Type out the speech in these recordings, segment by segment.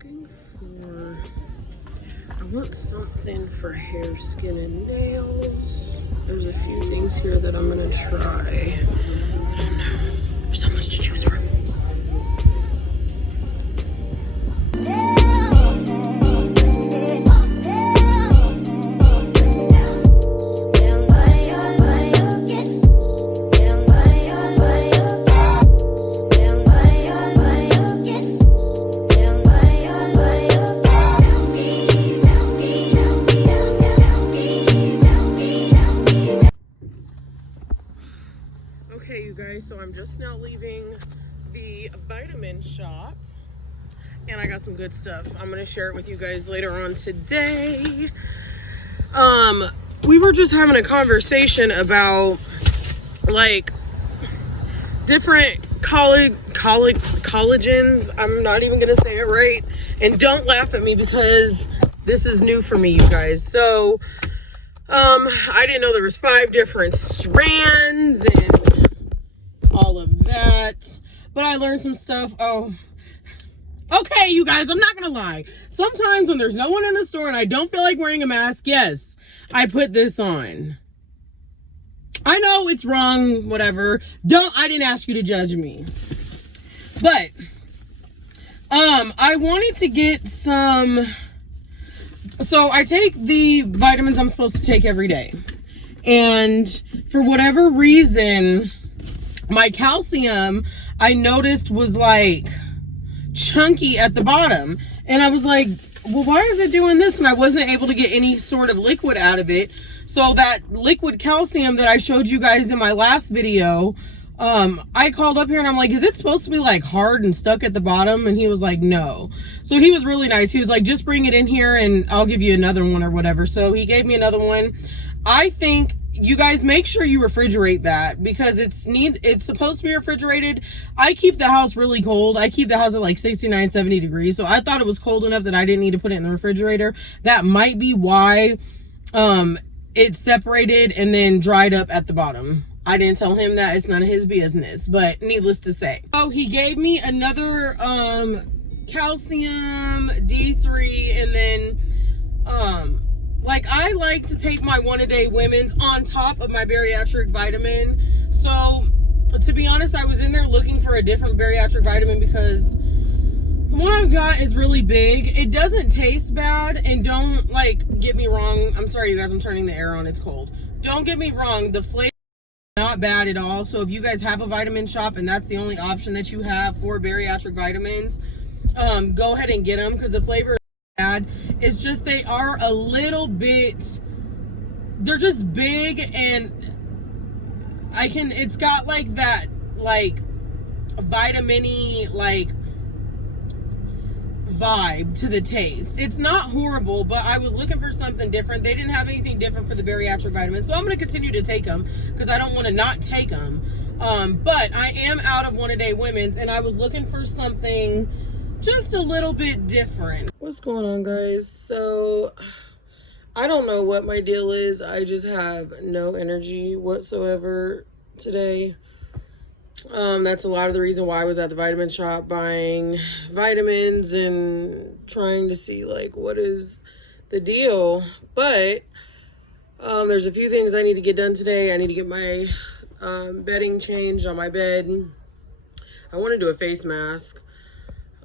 I want something for hair, skin, and nails. There's a few things here that I'm gonna try. I don't know. There's so much to choose from. Okay, you guys, so I'm just now leaving the vitamin shop and I got some good stuff. I'm gonna share it with you guys later on today. We were just having a conversation about like different collagens. I'm not even gonna say it right, and don't laugh at me because this is new for me, you guys. So I didn't know there was 5 different strands and all of that, but I learned some stuff. Oh, okay, you guys, I'm not gonna lie. Sometimes when there's no one in the store and I don't feel like wearing a mask, yes, I put this on. I know it's wrong, whatever. I didn't ask you to judge me. But I wanted to get some. So I take the vitamins I'm supposed to take every day, and for whatever reason, my calcium, I noticed, was like chunky at the bottom. And I was like, well, why is it doing this? And I wasn't able to get any sort of liquid out of it. So that liquid calcium that I showed you guys in my last video, I called up here and I'm like, is it supposed to be like hard and stuck at the bottom? And he was like, no. So he was really nice. He was like, just bring it in here and I'll give you another one or whatever. So he gave me another one. I think you guys make sure you refrigerate that because it's supposed to be refrigerated. I keep the house really cold. I keep the house at like 69, 70 degrees. So I thought it was cold enough that I didn't need to put it in the refrigerator. That might be why it separated and then dried up at the bottom. I didn't tell him that. It's none of his business, but needless to say. Oh, he gave me another calcium D3, and then like I like to take my 1-a-day women's on top of my bariatric vitamin. So to be honest, I was in there looking for a different bariatric vitamin because the one I've got is really big. It doesn't taste bad, and don't like get me wrong. I'm sorry, you guys, I'm turning the air on. It's cold. Don't get me wrong. The flavor is not bad at all. So if you guys have a vitamin shop and that's the only option that you have for bariatric vitamins, go ahead and get them because the flavor is bad. It's just they are a little bit, they're just big, and it's got like that like vitamin-y like vibe to the taste. It's not horrible, but I was looking for something different. They didn't have anything different for the bariatric vitamins, so I'm going to continue to take them because I don't want to not take them. But I am out of 1-a-day women's, and I was looking for something just a little bit different. What's going on, guys? So I don't know what my deal is. I just have no energy whatsoever today. That's a lot of the reason why I was at the vitamin shop buying vitamins and trying to see like what is the deal. But there's a few things I need to get done today. I need to get my bedding changed on my bed. I want to do a face mask.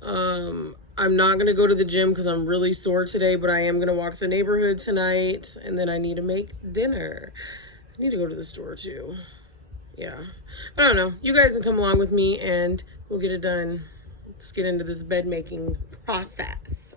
I'm not going to go to the gym because I'm really sore today, but I am going to walk the neighborhood tonight, and then I need to make dinner. I need to go to the store too. Yeah, I don't know. You guys can come along with me and we'll get it done. Let's get into this bed making process.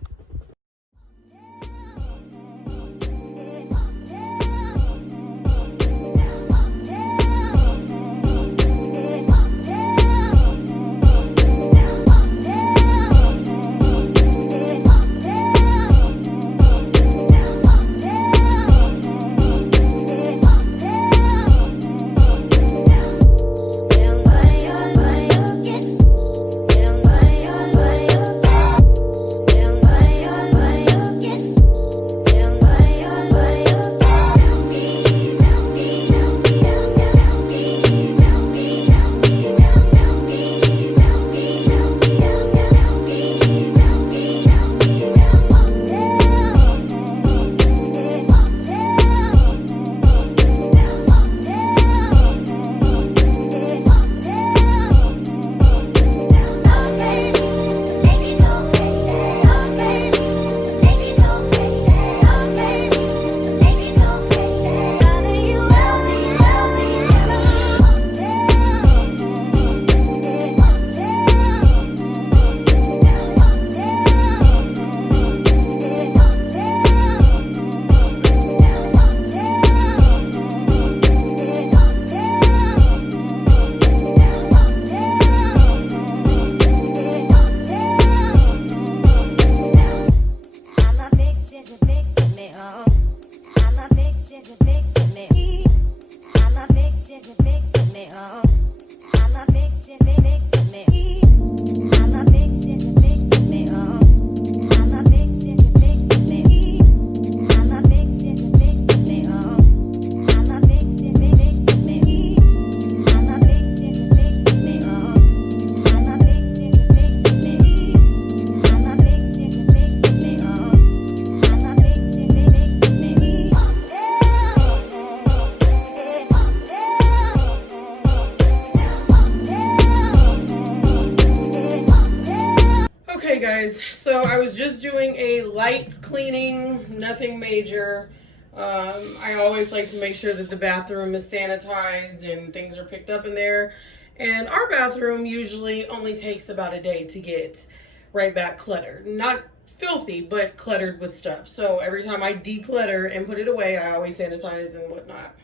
Okay guys, so I was just doing a light cleaning, nothing major. I always like to make sure that the bathroom is sanitized and things are picked up in there. And our bathroom usually only takes about a day to get right back cluttered. Not filthy, but cluttered with stuff. So every time I declutter and put it away, I always sanitize and whatnot.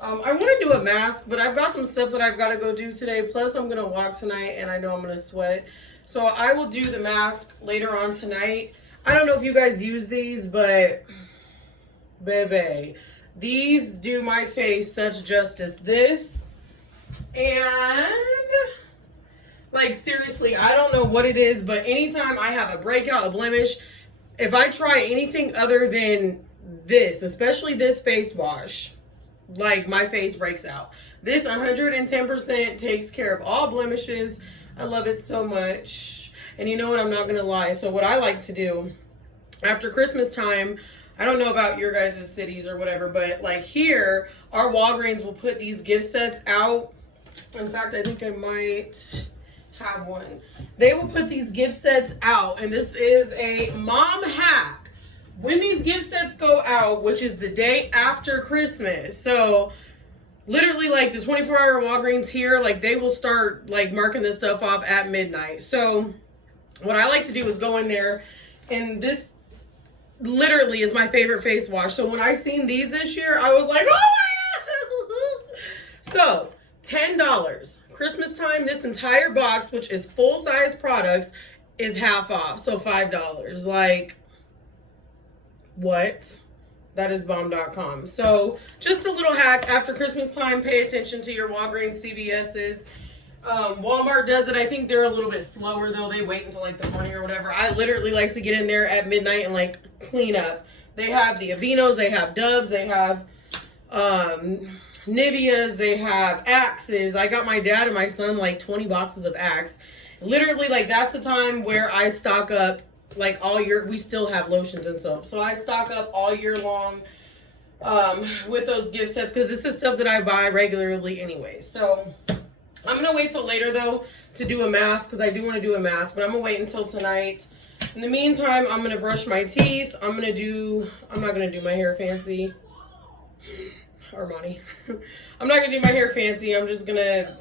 I want to do a mask, but I've got some stuff that I've got to go do today. Plus, I'm going to walk tonight, and I know I'm going to sweat. So I will do the mask later on tonight. I don't know if you guys use these, but baby, these do my face such justice. This, and like seriously, I don't know what it is, but anytime I have a breakout, a blemish, if I try anything other than this, especially this face wash, like my face breaks out. This 110% takes care of all blemishes. I love it so much. And you know what? I'm not going to lie. So what I like to do after Christmas time, I don't know about your guys' cities or whatever, but like here, our Walgreens will put these gift sets out. In fact, I think I might have one. They will put these gift sets out, and this is a mom hack. When these gift sets go out, which is the day after Christmas, so literally like the 24-hour Walgreens here, like they will start like marking this stuff off at midnight. So what I like to do is go in there, and this literally is my favorite face wash. So when I seen these this year, I was like, oh my God. So $10 Christmas time, this entire box, which is full-size products, is half off. So $5. Like, what? That is bomb.com. So just a little hack after Christmas time. Pay attention to your Walgreens, CVS's. Walmart does it. I think they're a little bit slower though. They wait until like the morning or whatever. I literally like to get in there at midnight and like clean up. They have the Aveenos, they have Doves, they have Niveas, they have Axes. I got my dad and my son like 20 boxes of Axe. Literally, like that's the time where I stock up like all year. We still have lotions and soap, so I stock up all year long with those gift sets because this is stuff that I buy regularly anyway. So I'm gonna wait till later though to do a mask because I do want to do a mask, but I'm gonna wait until tonight. In the meantime, I'm gonna brush my teeth. I'm not gonna do my hair fancy. Armani. I'm not gonna do my hair fancy. I'm just gonna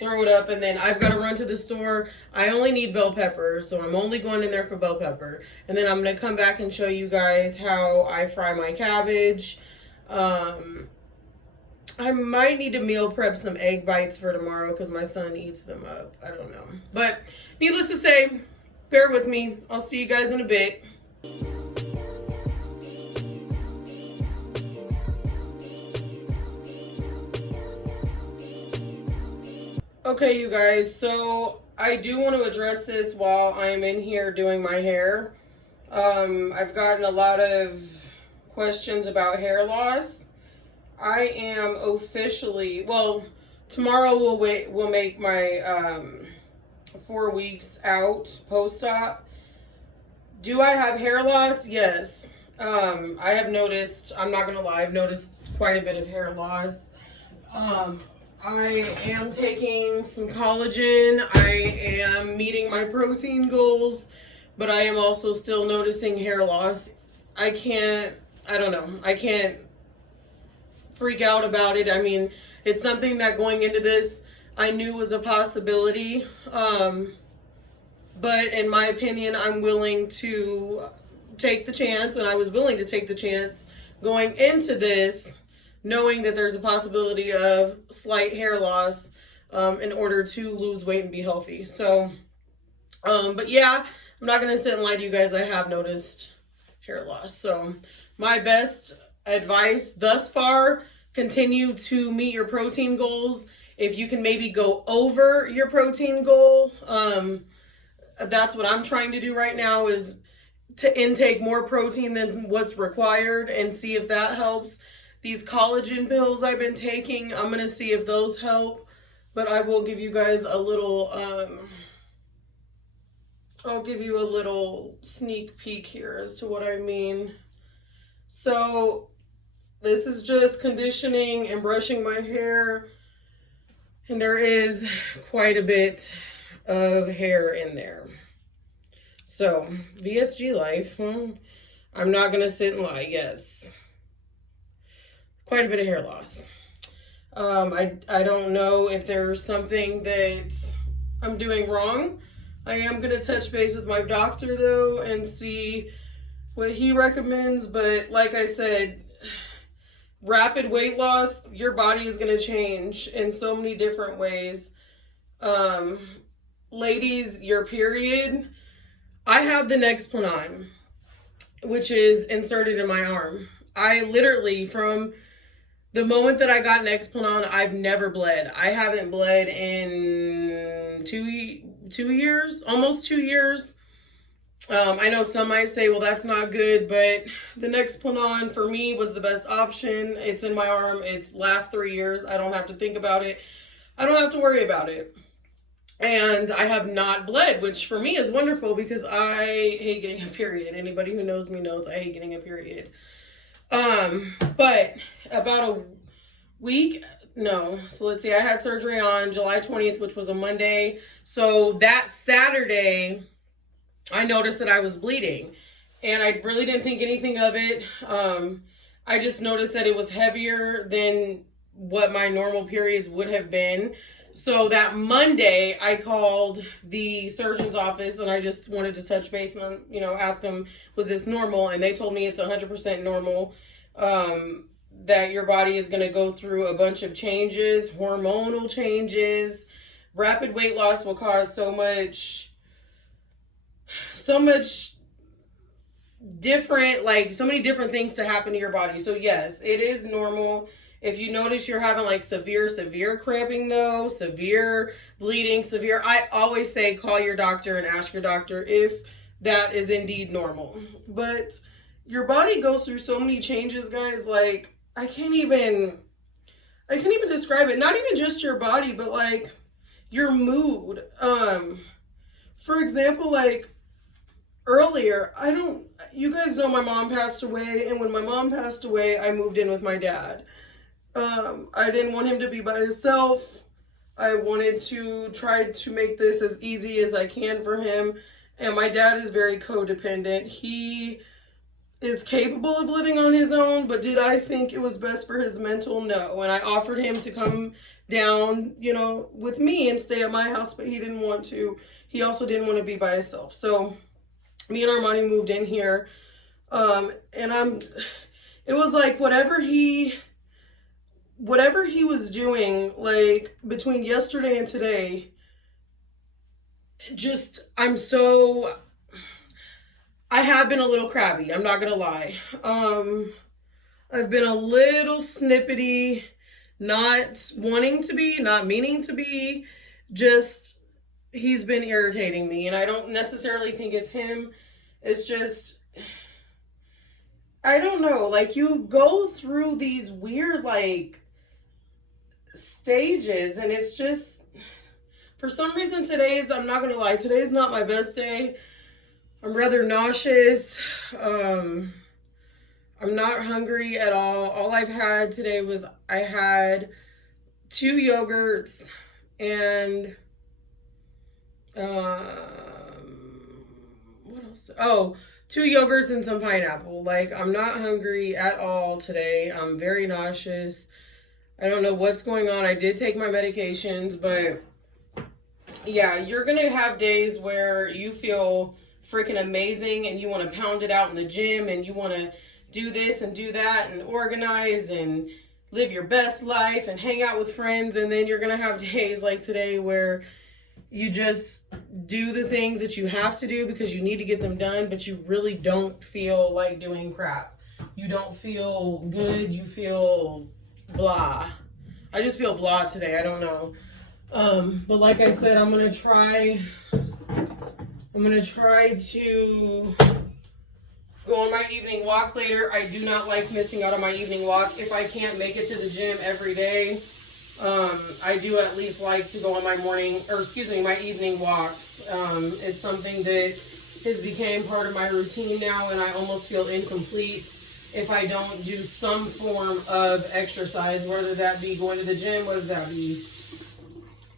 throw it up, and then I've got to run to the store. I only need bell pepper, so I'm only going in there for bell pepper. And then I'm gonna come back and show you guys how I fry my cabbage. I might need to meal prep some egg bites for tomorrow because my son eats them up. I don't know. But needless to say, bear with me. I'll see you guys in a bit. Okay, you guys, so I do want to address this while I'm in here doing my hair. I've gotten a lot of questions about hair loss. I am officially, well, tomorrow we'll make my 4 weeks out post-op. Do I have hair loss? Yes. I have noticed, I'm not gonna lie, I've noticed quite a bit of hair loss. I am taking some collagen. I am meeting my protein goals, but I am also still noticing hair loss. I don't know. I can't freak out about it. I mean, it's something that going into this, I knew was a possibility. But in my opinion, I'm willing to take the chance, and I was willing to take the chance going into this, knowing that there's a possibility of slight hair loss in order to lose weight and be healthy. So, but yeah, I'm not going to sit and lie to you guys. I have noticed hair loss. So my best advice thus far, continue to meet your protein goals. If you can maybe go over your protein goal, that's what I'm trying to do right now, is to intake more protein than what's required and see if that helps. These collagen pills I've been taking, I'm going to see if those help. But I will give you guys a little, I'll give you a little sneak peek here as to what I mean. So this is just conditioning and brushing my hair. And there is quite a bit of hair in there. So, VSG life, I'm not going to sit and lie. Yes. Quite a bit of hair loss. I don't know if there's something that I'm doing wrong. I am going to touch base with my doctor, though, and see what he recommends. But like I said, rapid weight loss, your body is going to change in so many different ways. Ladies, your period, I have the Nexplanon, which is inserted in my arm. I literally, from the moment that I got Nexplanon, I've never bled. I haven't bled in two years, almost 2 years. I know some might say, well, that's not good, but the Nexplanon for me was the best option. It's in my arm. It lasts 3 years. I don't have to think about it. I don't have to worry about it. And I have not bled, which for me is wonderful because I hate getting a period. Anybody who knows me knows I hate getting a period. But about a week, no. So let's see, I had surgery on July 20th, which was a Monday. So that Saturday, I noticed that I was bleeding and I really didn't think anything of it. I just noticed that it was heavier than what my normal periods would have been. So that Monday, I called the surgeon's office and I just wanted to touch base and, ask them, was this normal? And they told me it's 100% normal, that your body is going to go through a bunch of changes, hormonal changes. Rapid weight loss will cause so much different, so many different things to happen to your body. So yes, it is normal. If you notice you're having severe cramping though, severe bleeding, I always say call your doctor and ask your doctor if that is indeed normal. But your body goes through so many changes, guys, I can't even describe it. Not even just your body, but your mood. For example, earlier, you guys know my mom passed away, and when my mom passed away, I moved in with my dad. I didn't want him to be by himself. I wanted to try to make this as easy as I can for him. And my dad is very codependent. He is capable of living on his own, but did I think it was best for his mental? No. And I offered him to come down, with me and stay at my house, but he didn't want to. He also didn't want to be by himself. So me and Armani moved in here. And it was whatever he was doing, between yesterday and today, I have been a little crabby. I'm not going to lie. I've been a little snippety, not wanting to be, not meaning to be, just, he's been irritating me. And I don't necessarily think it's him. It's just, I don't know, you go through these weird, stages, and it's just, for some reason I'm not gonna lie, today's not my best day. I'm rather nauseous. I'm not hungry at all. All I've had today was I had 2 yogurts and what else? Oh, 2 yogurts and some pineapple. I'm not hungry at all today. I'm very nauseous. I don't know what's going on. I did take my medications, but yeah, you're going to have days where you feel freaking amazing and you want to pound it out in the gym and you want to do this and do that and organize and live your best life and hang out with friends. And then you're going to have days like today where you just do the things that you have to do because you need to get them done, but you really don't feel like doing crap. You don't feel good. You feel blah. I just feel blah today. I don't know. But like I said, I'm gonna try to go on my evening walk later. I do not like missing out on my evening walk. If I can't make it to the gym every day, I do at least like to go on my my evening walks. It's something that has become part of my routine now, and I almost feel incomplete if I don't do some form of exercise, whether that be going to the gym, whether that be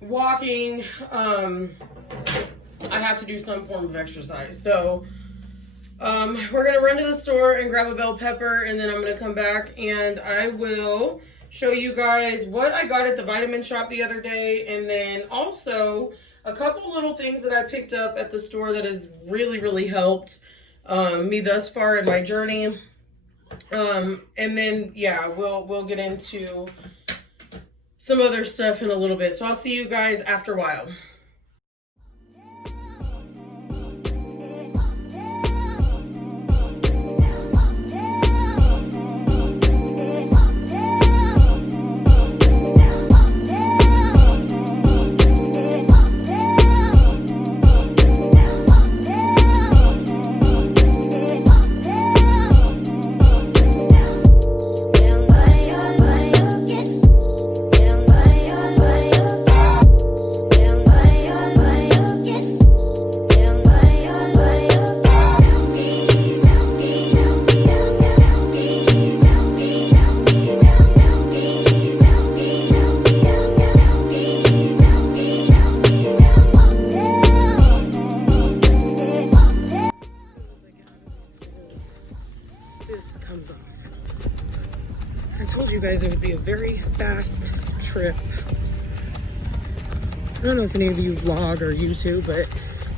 walking. I have to do some form of exercise. So we're gonna run to the store and grab a bell pepper, and then I'm gonna come back and I will show you guys what I got at the vitamin shop the other day, and then also a couple little things that I picked up at the store that has really helped me thus far in my journey. And then yeah, we'll get into some other stuff in a little bit. So I'll see you guys after a while. This comes off. I told you guys it would be a very fast trip. I don't know if any of you vlog or YouTube, but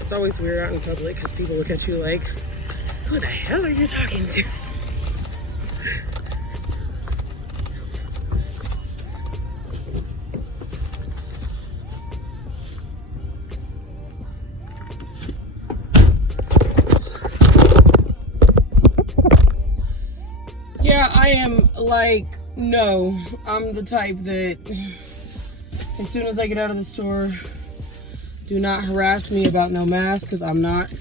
it's always weird out in public because people look at you like, who the hell are you talking to? Yeah, I am like, no, I'm the type that as soon as I get out of the store, do not harass me about no mask, because I'm not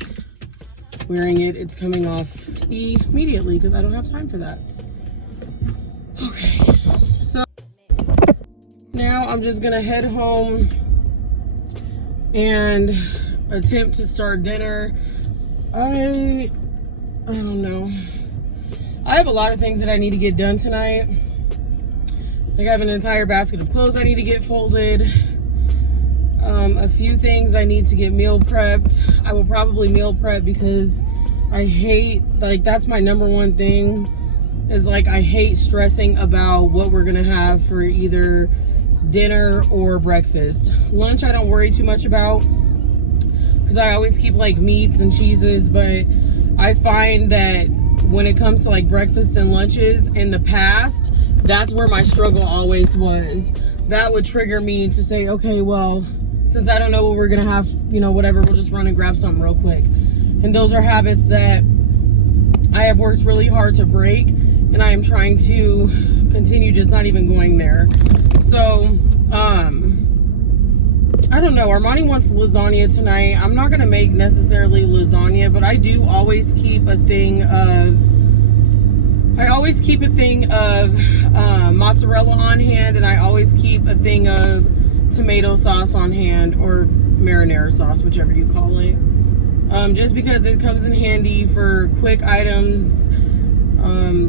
wearing it. It's coming off immediately because I don't have time for that. Okay, so now I'm just gonna head home and attempt to start dinner. I don't know. I have a lot of things that I need to get done tonight. Like I have an entire basket of clothes I need to get folded. A few things I need to get meal prepped. I will probably meal prep because I hate, like that's my number one thing, is like I hate stressing about what we're gonna have for either dinner or breakfast. Lunch I don't worry too much about because I always keep like meats and cheeses, but I find that when it comes to like breakfast and lunches in the past, that's where my struggle always was. That would trigger me to say, okay, well, since I don't know what we're gonna have, you know, whatever, we'll just run and grab something real quick. And those are habits that I have worked really hard to break, and I am trying to continue just not even going there. So, I don't know, Armani wants lasagna tonight. I'm not gonna make necessarily lasagna, but I do always keep a thing of, mozzarella on hand, and I always keep a thing of tomato sauce on hand, or marinara sauce, whichever you call it. Just because it comes in handy for quick items,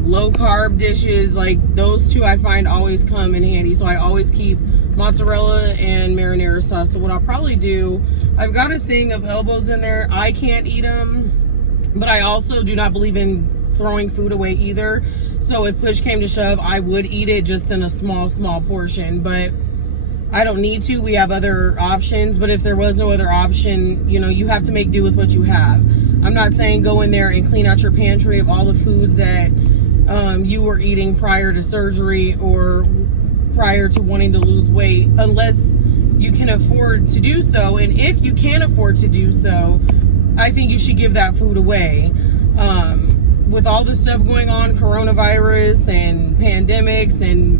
low carb dishes, like those two I find always come in handy. So I always keep mozzarella and marinara sauce. So what I'll probably do, I've got a thing of elbows in there. I can't eat them, but I also do not believe in throwing food away either. So if push came to shove, I would eat it just in a small portion, but I don't need to. We have other options, but if there was no other option, you know, you have to make do with what you have. I'm not saying go in there and clean out your pantry of all the foods that you were eating prior to surgery or prior to wanting to lose weight, unless you can afford to do so. And if you can afford to do so, I think you should give that food away. With all the stuff going on, coronavirus and pandemics, and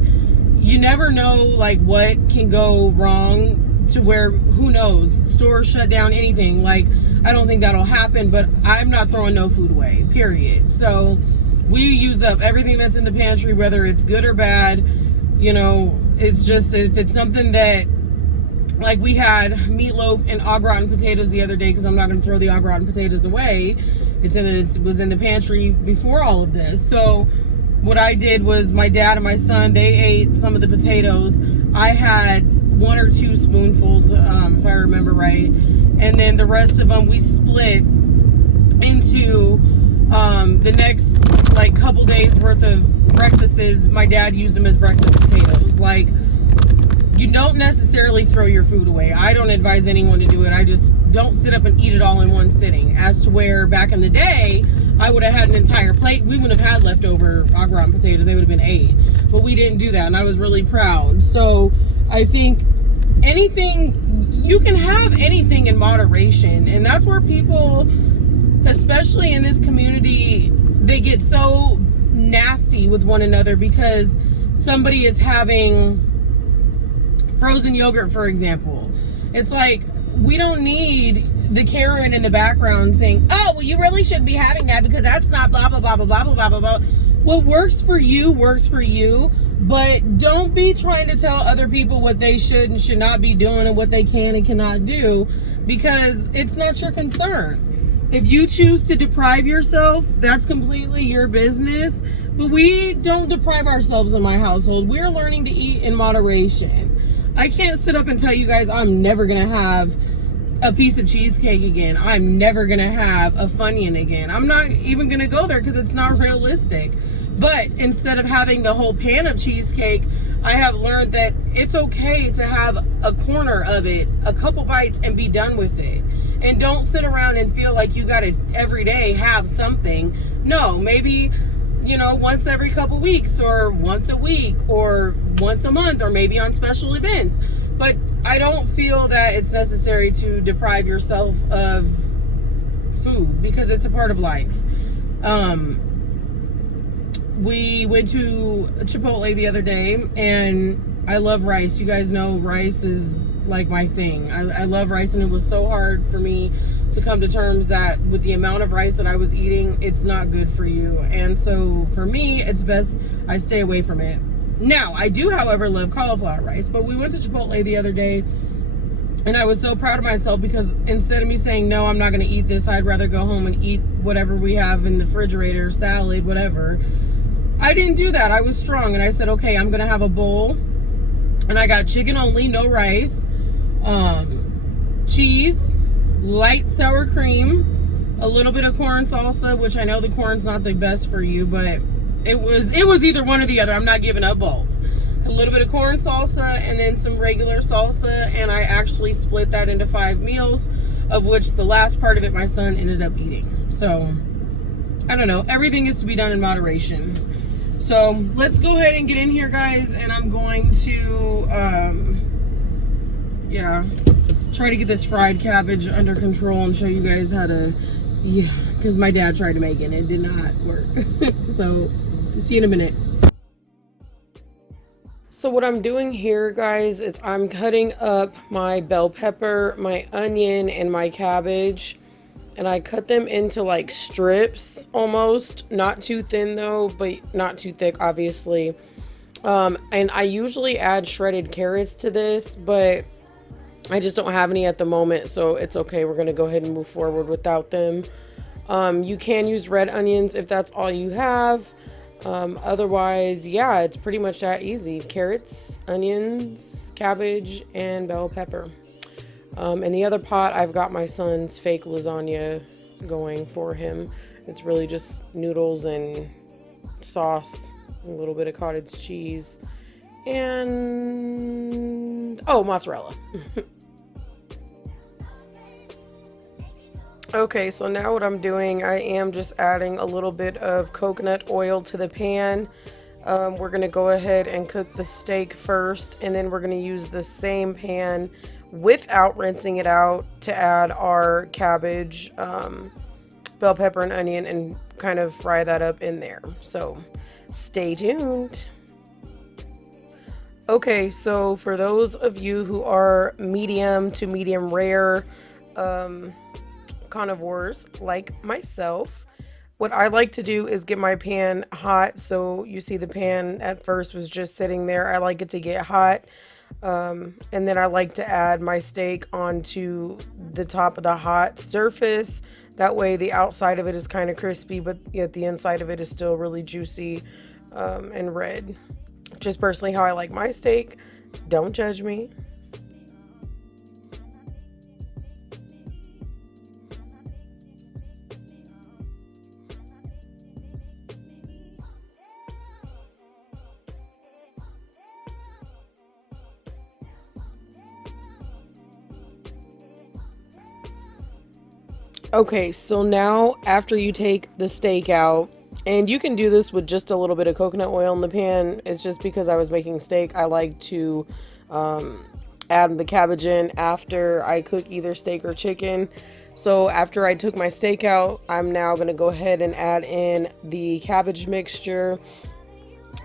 you never know like what can go wrong to where, who knows, stores shut down, anything. Like, I don't think that'll happen, but I'm not throwing no food away, period. So we use up everything that's in the pantry, whether it's good or bad. You know, it's just, if it's something that, like we had meatloaf and au gratin potatoes the other day, because I'm not going to throw the au gratin potatoes away. It was in the pantry before all of this. So what I did was, my dad and my son, they ate some of the potatoes. I had 1 or 2 spoonfuls, if I remember right. and then the rest of them we split into the next like couple days worth of breakfasts. My dad used them as breakfast potatoes. Like, you don't necessarily throw your food away. I don't advise anyone to do it. I just don't sit up and eat it all in one sitting. As to where back in the day, I would have had an entire plate. We wouldn't have had leftover au gratin potatoes. They would have been ate. But we didn't do that, and I was really proud. So I think you can have anything in moderation. And that's where people, especially in this community, they get so nasty with one another because somebody is having frozen yogurt, for example. It's like, we don't need the Karen in the background saying, oh, well, you really shouldn't be having that because that's not blah, blah, blah, blah, blah, blah, blah, blah. What works for you, but don't be trying to tell other people what they should and should not be doing and what they can and cannot do, because it's not your concern. If you choose to deprive yourself, that's completely your business. But we don't deprive ourselves in my household. We're learning to eat in moderation. I can't sit up and tell you guys I'm never going to have a piece of cheesecake again. I'm never going to have a Funyun again. I'm not even going to go there because it's not realistic. But instead of having the whole pan of cheesecake, I have learned that it's okay to have a corner of it, a couple bites, and be done with it. And don't sit around and feel like you got to every day have something. No, maybe, once every couple weeks or once a week or once a month or maybe on special events. But I don't feel that it's necessary to deprive yourself of food because it's a part of life. We went to Chipotle the other day, and I love rice. You guys know rice is like my thing. I love rice, and it was so hard for me to come to terms that with the amount of rice that I was eating, it's not good for you. And so for me, it's best I stay away from it. Now, I do, however, love cauliflower rice, but we went to Chipotle the other day, and I was so proud of myself because instead of me saying, no, I'm not going to eat this, I'd rather go home and eat whatever we have in the refrigerator, salad, whatever. I didn't do that. I was strong, and I said, okay, I'm going to have a bowl, and I got chicken only, no rice, cheese, light sour cream, a little bit of corn salsa, which I know the corn's not the best for you, but it was either one or the other. I'm not giving up both. A little bit of corn salsa and then some regular salsa, and I actually split that into 5 meals, of which the last part of it my son ended up eating. So I don't know, everything is to be done in moderation. So let's go ahead and get in here, guys, and I'm going to try to get this fried cabbage under control and show you guys how to, because my dad tried to make it and it did not work. So see you in a minute. So what I'm doing here, guys, is I'm cutting up my bell pepper, my onion, and my cabbage, and I cut them into like strips almost, not too thin though, but not too thick, obviously. And I usually add shredded carrots to this, but I just don't have any at the moment, so it's okay. We're gonna go ahead and move forward without them. You can use red onions if that's all you have. Otherwise, yeah, it's pretty much that easy. Carrots, onions, cabbage, and bell pepper. In the other pot, I've got my son's fake lasagna going for him. It's really just noodles and sauce, a little bit of cottage cheese, and mozzarella. Okay, so now what I'm doing, I am just adding a little bit of coconut oil to the pan. We're gonna go ahead and cook the steak first, and then we're gonna use the same pan without rinsing it out to add our cabbage, bell pepper, and onion, and kind of fry that up in there. So stay tuned. Okay, so for those of you who are medium to medium rare carnivores like myself, what I like to do is get my pan hot. So you see the pan at first was just sitting there. I like it to get hot. And then I like to add my steak onto the top of the hot surface. That way the outside of it is kind of crispy, but yet the inside of it is still really juicy and red. Just personally how I like my steak. Don't judge me. Okay, so now after you take the steak out, and you can do this with just a little bit of coconut oil in the pan. It's just because I was making steak. I like to add the cabbage in after I cook either steak or chicken. So after I took my steak out, I'm now going to go ahead and add in the cabbage mixture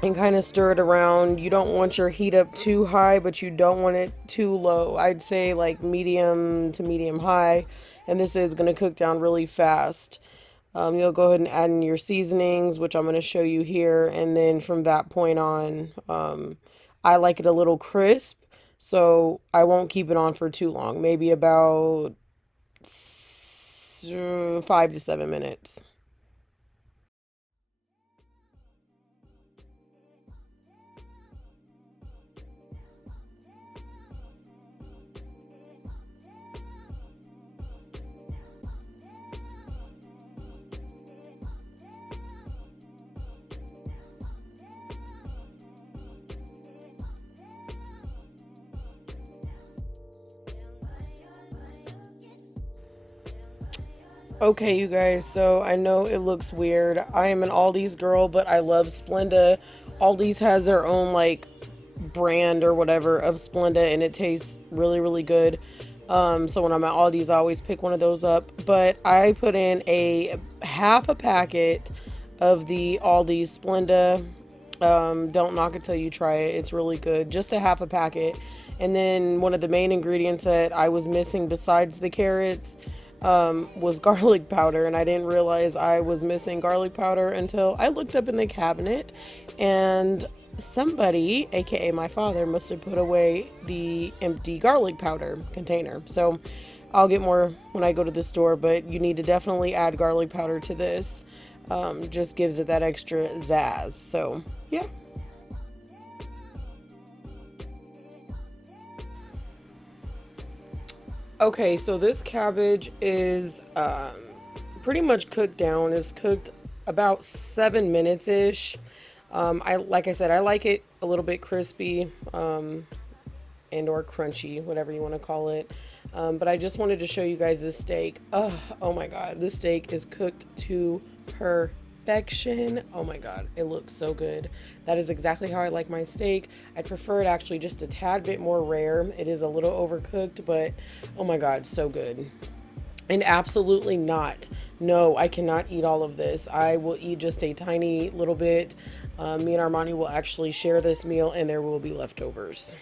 and kind of stir it around. You don't want your heat up too high, but you don't want it too low. I'd say like medium to medium high, and this is going to cook down really fast. You'll go ahead and add in your seasonings, which I'm going to show you here, and then from that point on, I like it a little crisp, so I won't keep it on for too long, maybe about 5 to 7 minutes. Okay, you guys, so I know it looks weird. I am an Aldi's girl, but I love Splenda. Aldi's has their own like brand or whatever of Splenda, and it tastes really, really good. So when I'm at Aldi's, I always pick one of those up. But I put in a half a packet of the Aldi's Splenda. Don't knock it till you try it. It's really good. Just a half a packet. And then one of the main ingredients that I was missing besides the carrots was garlic powder, and I didn't realize I was missing garlic powder until I looked up in the cabinet, and somebody, aka my father, must have put away the empty garlic powder container. So I'll get more when I go to the store, but you need to definitely add garlic powder to this. Just gives it that extra zazz. So yeah. Okay, so this cabbage is pretty much cooked down. It's cooked about 7 minutes ish. Like I said, I like it a little bit crispy and or crunchy, whatever you want to call it. But I just wanted to show you guys this steak. Oh my god, this steak is cooked to perfection. Oh my god, it looks so good. That is exactly how I like my steak. I prefer it actually just a tad bit more rare. It is a little overcooked, but oh my god, so good. And absolutely not. No, I cannot eat all of this. I will eat just a tiny little bit. Me and Armani will actually share this meal, and there will be leftovers.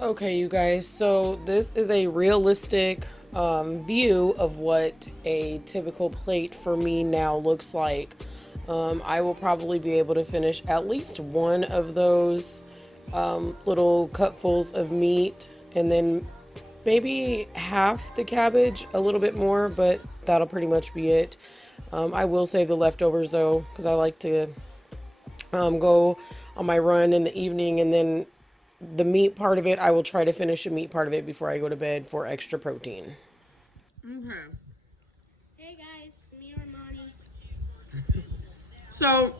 Okay, you guys, so this is a realistic view of what a typical plate for me now looks like. I will probably be able to finish at least one of those little cupfuls of meat, and then maybe half the cabbage, a little bit more, but that'll pretty much be it. I will save the leftovers though, because I like to go on my run in the evening, and then the meat part of it, I will try to finish the meat part of it before I go to bed for extra protein. Okay. Hey guys, me Armani. So,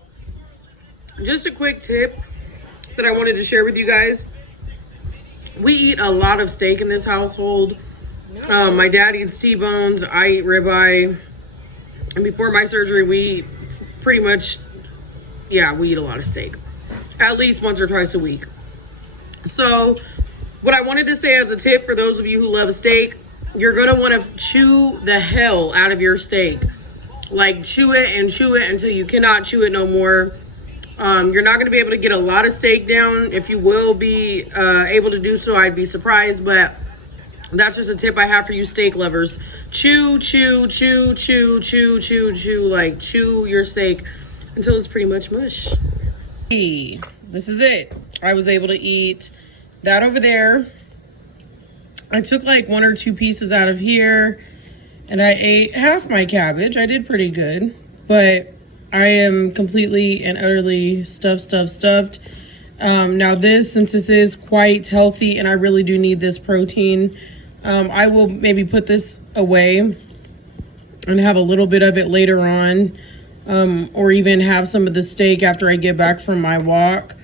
just a quick tip that I wanted to share with you guys. We eat a lot of steak in this household. My dad eats T-bones, I eat ribeye. And before my surgery, we pretty much, we eat a lot of steak. At least once or twice a week. So, what I wanted to say as a tip for those of you who love steak, you're going to want to chew the hell out of your steak. Like, chew it until you cannot chew it no more. You're not going to be able to get a lot of steak down. If you will be able to do so, I'd be surprised. But that's just a tip I have for you steak lovers. Chew. Like, chew your steak until it's pretty much mush. This is it. I was able to eat that over there. I took like 1 or 2 pieces out of here, and I ate half my cabbage. I did pretty good, but I am completely and utterly stuffed. Now this, since this is quite healthy and I really do need this protein, I will maybe put this away and have a little bit of it later on. or even have some of the steak after I get back from my walk.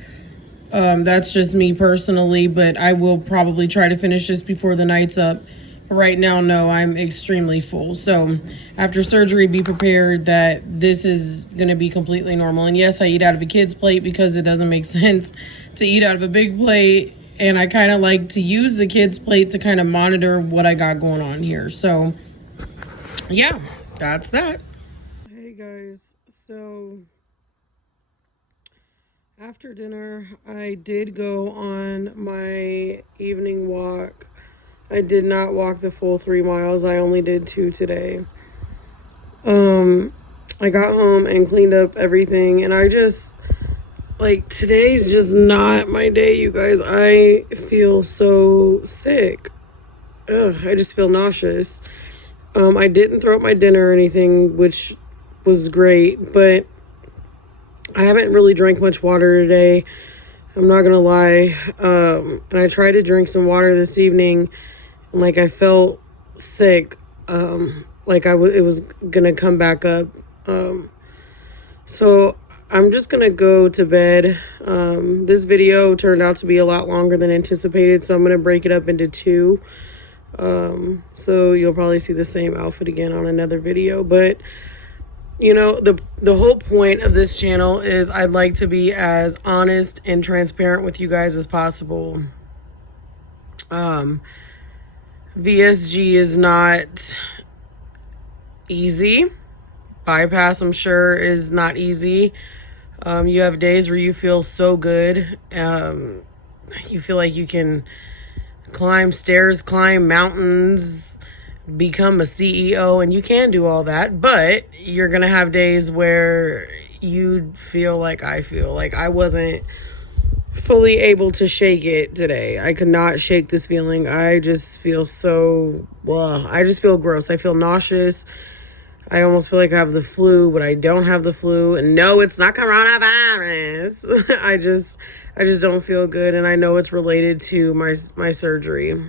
That's just me personally, but I will probably try to finish this before the night's up. But right now, no, I'm extremely full. So after surgery, be prepared that this is going to be completely normal. And yes, I eat out of a kid's plate because it doesn't make sense to eat out of a big plate. And I kind of like to use the kid's plate to kind of monitor what I got going on here. So yeah, that's that. Hey guys, so after dinner, I did go on my evening walk. I did not walk the full 3 miles. I only did 2 today. I got home and cleaned up everything, and I just, like, today's just not my day, you guys. I feel so sick. I just feel nauseous. I didn't throw up my dinner or anything, which was great, but I haven't really drank much water today. I'm not gonna lie. And I tried to drink some water this evening, and like I felt sick. Like it was gonna come back up. So I'm just gonna go to bed. This video turned out to be a lot longer than anticipated, so I'm gonna break it up into 2. So you'll probably see the same outfit again on another video, but you know, the whole point of this channel is I'd like to be as honest and transparent with you guys as possible. VSG is not easy. Bypass, I'm sure, is not easy. You have days where you feel so good. You feel like you can climb stairs, climb mountains, become a CEO, and you can do all that, but you're gonna have days where you feel like I wasn't fully able to shake it today. I could not shake this feeling. I just feel so, well, I just feel gross. I feel nauseous. I almost feel like I have the flu, but I don't have the flu. And no, it's not coronavirus. I just don't feel good, and I know it's related to my surgery.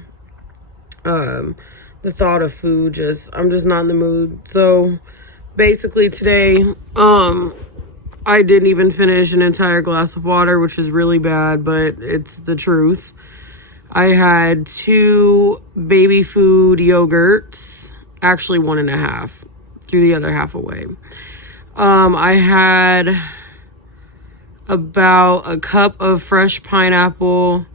The thought of food, I'm just not in the mood. So basically today, I didn't even finish an entire glass of water, which is really bad, but it's the truth. I had 2 baby food yogurts, actually 1.5, threw the other half away. I had about a cup of fresh pineapple,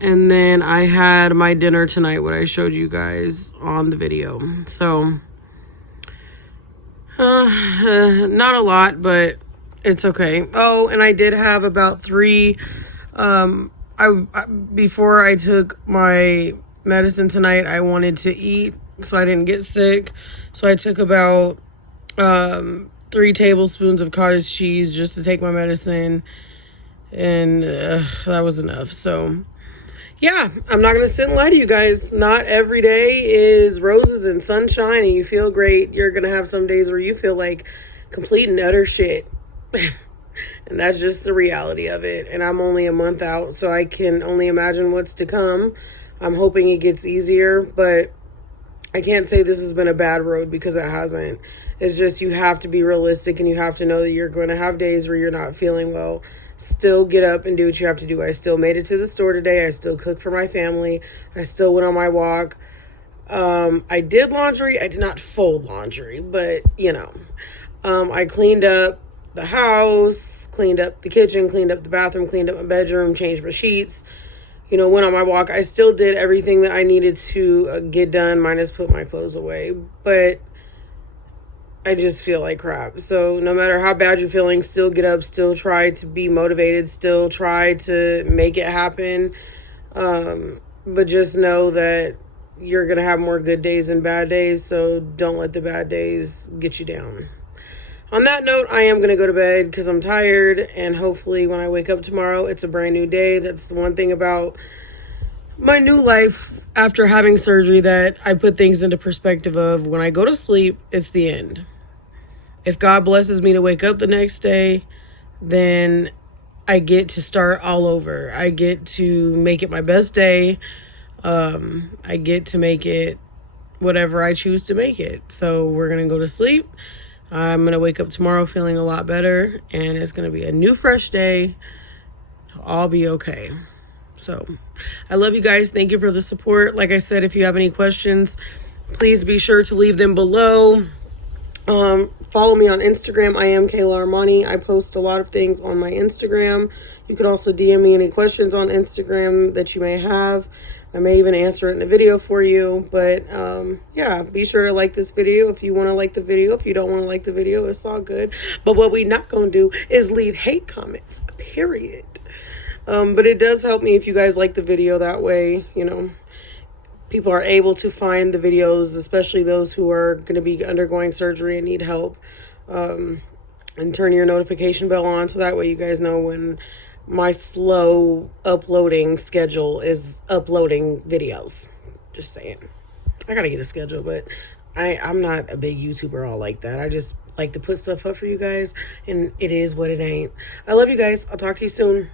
and then I had my dinner tonight, what I showed you guys on the video. So, not a lot, but it's okay. Oh, and I did have about 3, before I took my medicine tonight, I wanted to eat so I didn't get sick. So I took about 3 tablespoons of cottage cheese just to take my medicine, and that was enough. So yeah, I'm not going to sit and lie to you guys. Not every day is roses and sunshine and you feel great. You're going to have some days where you feel like complete and utter shit. And that's just the reality of it. And I'm only a month out, so I can only imagine what's to come. I'm hoping it gets easier, but I can't say this has been a bad road because it hasn't. It's just you have to be realistic, and you have to know that you're going to have days where you're not feeling well. Still get up and do what you have to do. I still made it to the store today. I still cooked for my family. I still went on my walk. I did laundry. I did not fold laundry, but you know, I cleaned up the house, cleaned up the kitchen, cleaned up the bathroom, cleaned up my bedroom, changed my sheets, you know, went on my walk. I still did everything that I needed to get done, minus put my clothes away, but I just feel like crap. So no matter how bad you're feeling, still get up, still try to be motivated, still try to make it happen. But just know that you're going to have more good days than bad days. So don't let the bad days get you down. On that note, I am going to go to bed because I'm tired. And hopefully when I wake up tomorrow, it's a brand new day. That's the one thing about my new life after having surgery that I put things into perspective of. When I go to sleep, it's the end. If God blesses me to wake up the next day, then I get to start all over. I get to make it my best day. I get to make it whatever I choose to make it. So we're going to go to sleep. I'm going to wake up tomorrow feeling a lot better, and it's going to be a new fresh day. I'll be okay. So I love you guys. Thank you for the support. Like I said, if you have any questions, please be sure to leave them below. Follow me on Instagram. I am Kayla Armani. I post a lot of things on my Instagram. You could also DM me any questions on Instagram that you may have. I may even answer it in a video for you. But yeah, be sure to like this video if you want to like the video. If you don't want to like the video, it's all good. But what we're not going to do is leave hate comments, period. But it does help me if you guys like the video. That way, you know, people are able to find the videos, especially those who are going to be undergoing surgery and need help. And turn your notification bell on so that way you guys know when my slow uploading schedule is uploading videos. Just saying. I gotta get a schedule, but I'm not a big YouTuber all like that. I just like to put stuff up for you guys, and it is what it ain't. I love you guys. I'll talk to you soon.